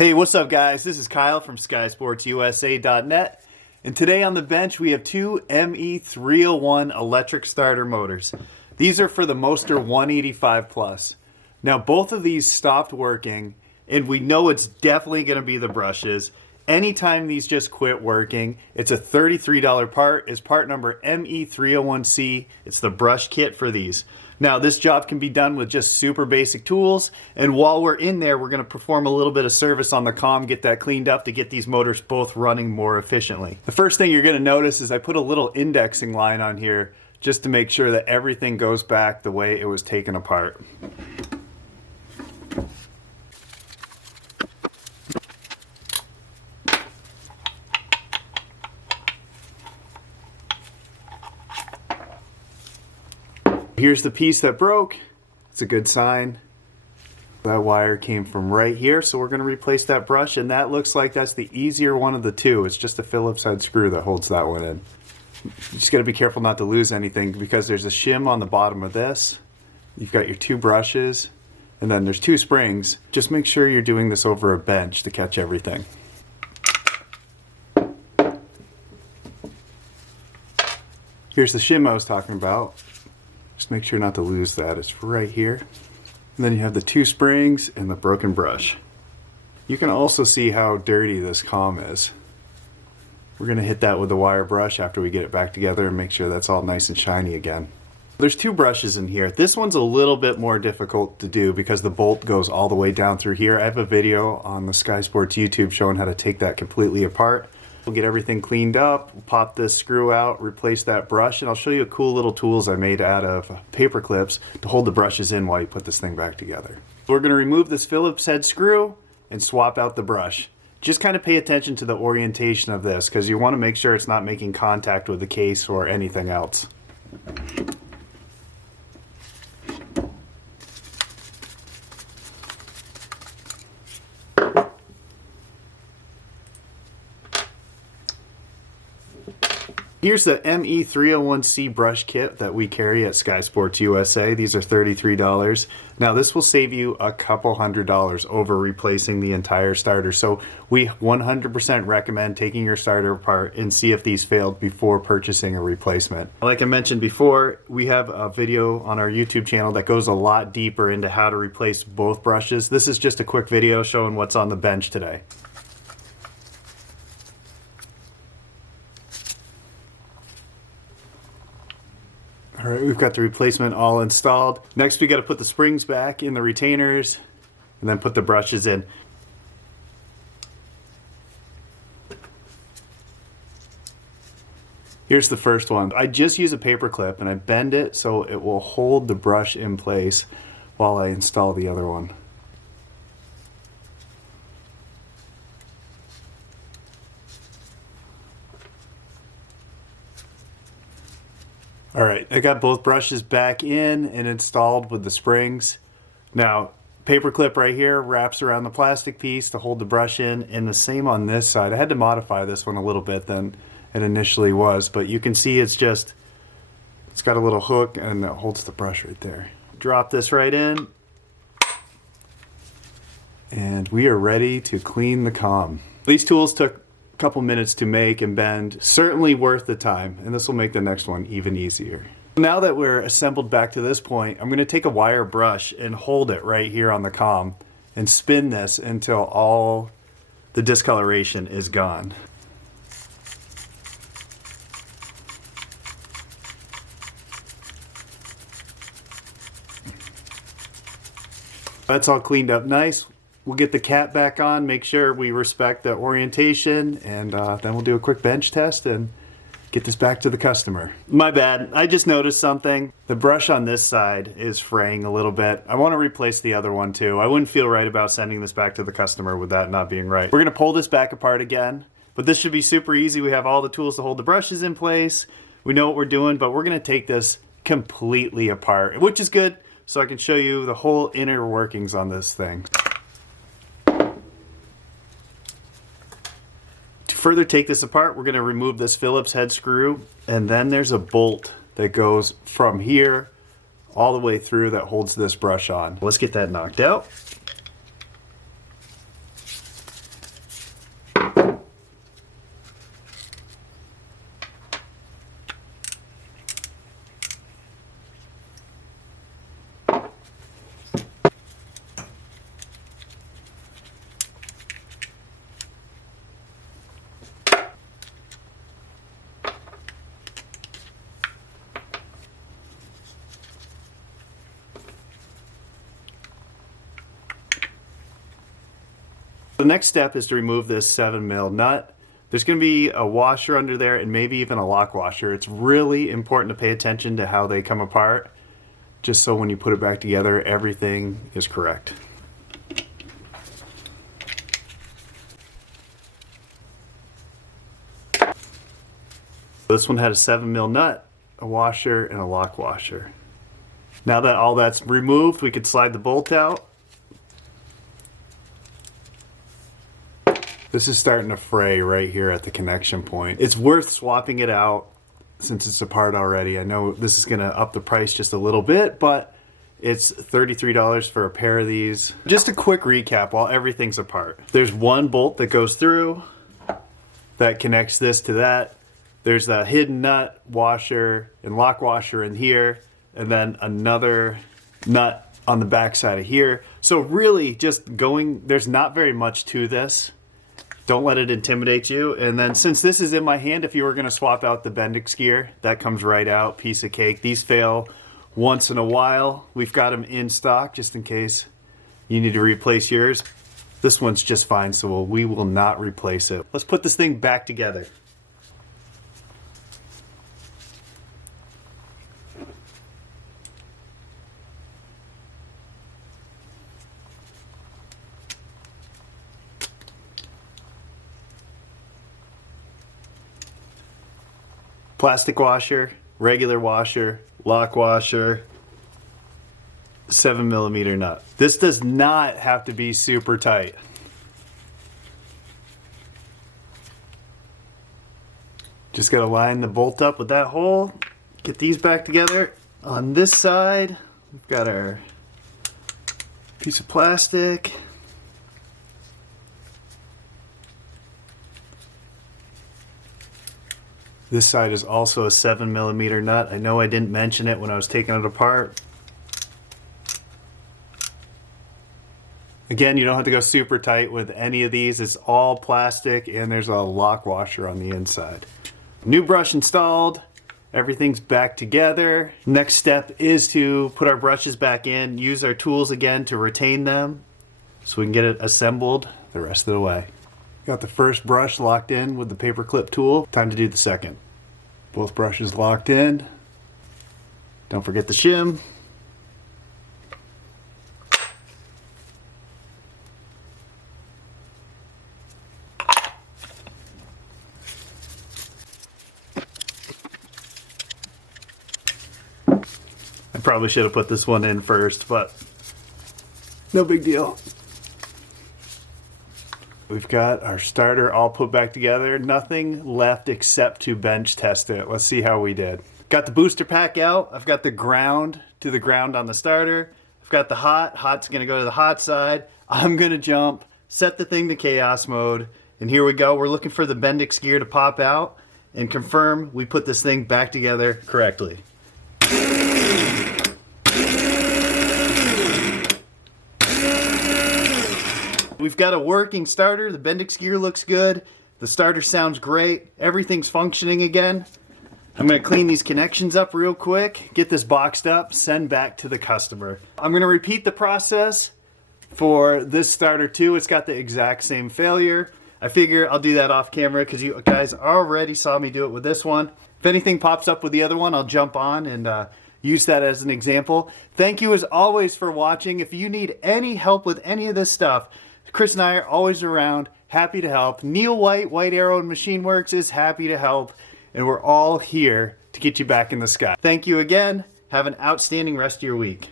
Hey, what's up guys? This is Kyle from SkySportsUSA.net, and today on the bench we have two ME301 electric starter motors. These are for the Moster 185 Plus. Now both of these stopped working, and we know it's definitely going to be the brushes. Anytime these just quit working, it's a $33 part. It's part number ME301C. It's the brush kit for these. Now this job can be done with just super basic tools, and while we're in there we're going to perform a little bit of service on the comm, get that cleaned up to get these motors both running more efficiently. The first thing you're going to notice is I put a little indexing line on here just to make sure that everything goes back the way it was taken apart. Here's the piece that broke. It's a good sign. That wire came from right here, so we're going to replace that brush, and that looks like that's the easier one of the two. It's just a Phillips head screw that holds that one in. You just got to be careful not to lose anything because there's a shim on the bottom of this. You've got your two brushes, and then there's two springs. Just make sure you're doing this over a bench to catch everything. Here's the shim I was talking about. Just make sure not to lose that. It's right here. And then you have the two springs and the broken brush. You can also see how dirty this comm is. We're going to hit that with the wire brush after we get it back together and make sure that's all nice and shiny again. There's two brushes in here. This one's a little bit more difficult to do because the bolt goes all the way down through here. I have a video on the Sky Sports YouTube showing how to take that completely apart. We'll get everything cleaned up, we'll pop this screw out, replace that brush, and I'll show you cool little tools I made out of paper clips to hold the brushes in while you put this thing back together. We're going to remove this Phillips head screw and swap out the brush. Just kind of pay attention to the orientation of this because you want to make sure it's not making contact with the case or anything else. Here's the ME301C brush kit that we carry at Sky Sports USA. These are $33. Now this will save you a couple $100 over replacing the entire starter. So we 100% recommend taking your starter apart and see if these failed before purchasing a replacement. Like I mentioned before, we have a video on our YouTube channel that goes a lot deeper into how to replace both brushes. This is just a quick video showing what's on the bench today. Alright, we've got the replacement all installed. Next we got to put the springs back in the retainers and then put the brushes in. Here's the first one. I just use a paper clip and I bend it so it will hold the brush in place while I install the other one. Alright, I got both brushes back in and installed with the springs. Now, paper clip right here wraps around the plastic piece to hold the brush in, and the same on this side. I had to modify this one a little bit than it initially was, but you can see it's got a little hook and it holds the brush right there. Drop this right in, and we are ready to clean the comm. These tools took couple minutes to make and bend, certainly worth the time, and this will make the next one even easier. Now that we're assembled back to this point, I'm going to take a wire brush and hold it right here on the comm and spin this until all the discoloration is gone. That's all cleaned up nice. We'll get the cap back on, make sure we respect the orientation, and then we'll do a quick bench test and get this back to the customer. My bad, I just noticed something. The brush on this side is fraying a little bit. I want to replace the other one too. I wouldn't feel right about sending this back to the customer with that not being right. We're going to pull this back apart again, but this should be super easy. We have all the tools to hold the brushes in place. We know what we're doing, but we're going to take this completely apart, which is good, so I can show you the whole inner workings on this thing. Further take this apart, we're going to remove this Phillips head screw, and then there's a bolt that goes from here all the way through that holds this brush on. Let's get that knocked out. The next step is to remove this 7mm nut. There's going to be a washer under there and maybe even a lock washer. It's really important to pay attention to how they come apart, just so when you put it back together, everything is correct. This one had a 7mm nut, a washer, and a lock washer. Now that all that's removed, we could slide the bolt out. This is starting to fray right here at the connection point. It's worth swapping it out since it's apart already. I know this is gonna up the price just a little bit, but it's $33 for a pair of these. Just a quick recap while everything's apart. There's one bolt that goes through that connects this to that. There's a hidden nut, washer, and lock washer in here, and then another nut on the back side of here. So really just going, there's not very much to this. Don't let it intimidate you. And then since this is in my hand, if you were gonna swap out the Bendix gear, that comes right out, piece of cake. These fail once in a while. We've got them in stock just in case you need to replace yours. This one's just fine, so we will not replace it. Let's put this thing back together. Plastic washer, regular washer, lock washer, 7mm nut. This does not have to be super tight. Just gotta line the bolt up with that hole, get these back together. On this side, we've got our piece of plastic. This side is also a 7mm nut. I know I didn't mention it when I was taking it apart. Again, you don't have to go super tight with any of these. It's all plastic and there's a lock washer on the inside. New brush installed. Everything's back together. Next step is to put our brushes back in, use our tools again to retain them so we can get it assembled the rest of the way. Got the first brush locked in with the paper clip tool. Time to do the second. Both brushes locked in. Don't forget the shim. I probably should have put this one in first, but no big deal. We've got our starter all put back together. Nothing left except to bench test it. Let's see how we did. Got the booster pack out. I've got the ground to the ground on the starter. I've got the hot. Hot's gonna go to the hot side. I'm gonna jump, set the thing to chaos mode, and here we go. We're looking for the Bendix gear to pop out and confirm we put this thing back together correctly. We've got a working starter. The Bendix gear looks good. The starter sounds great. Everything's functioning again. I'm gonna clean these connections up real quick, get this boxed up, send back to the customer. I'm gonna repeat the process for this starter too. It's got the exact same failure. I figure I'll do that off camera because you guys already saw me do it with this one. If anything pops up with the other one, I'll jump on and use that as an example. Thank you as always for watching. If you need any help with any of this stuff, Chris and I are always around, happy to help. Neil Wight, Wight Aero and Machine Works is happy to help, and we're all here to get you back in the sky. Thank you again. Have an outstanding rest of your week.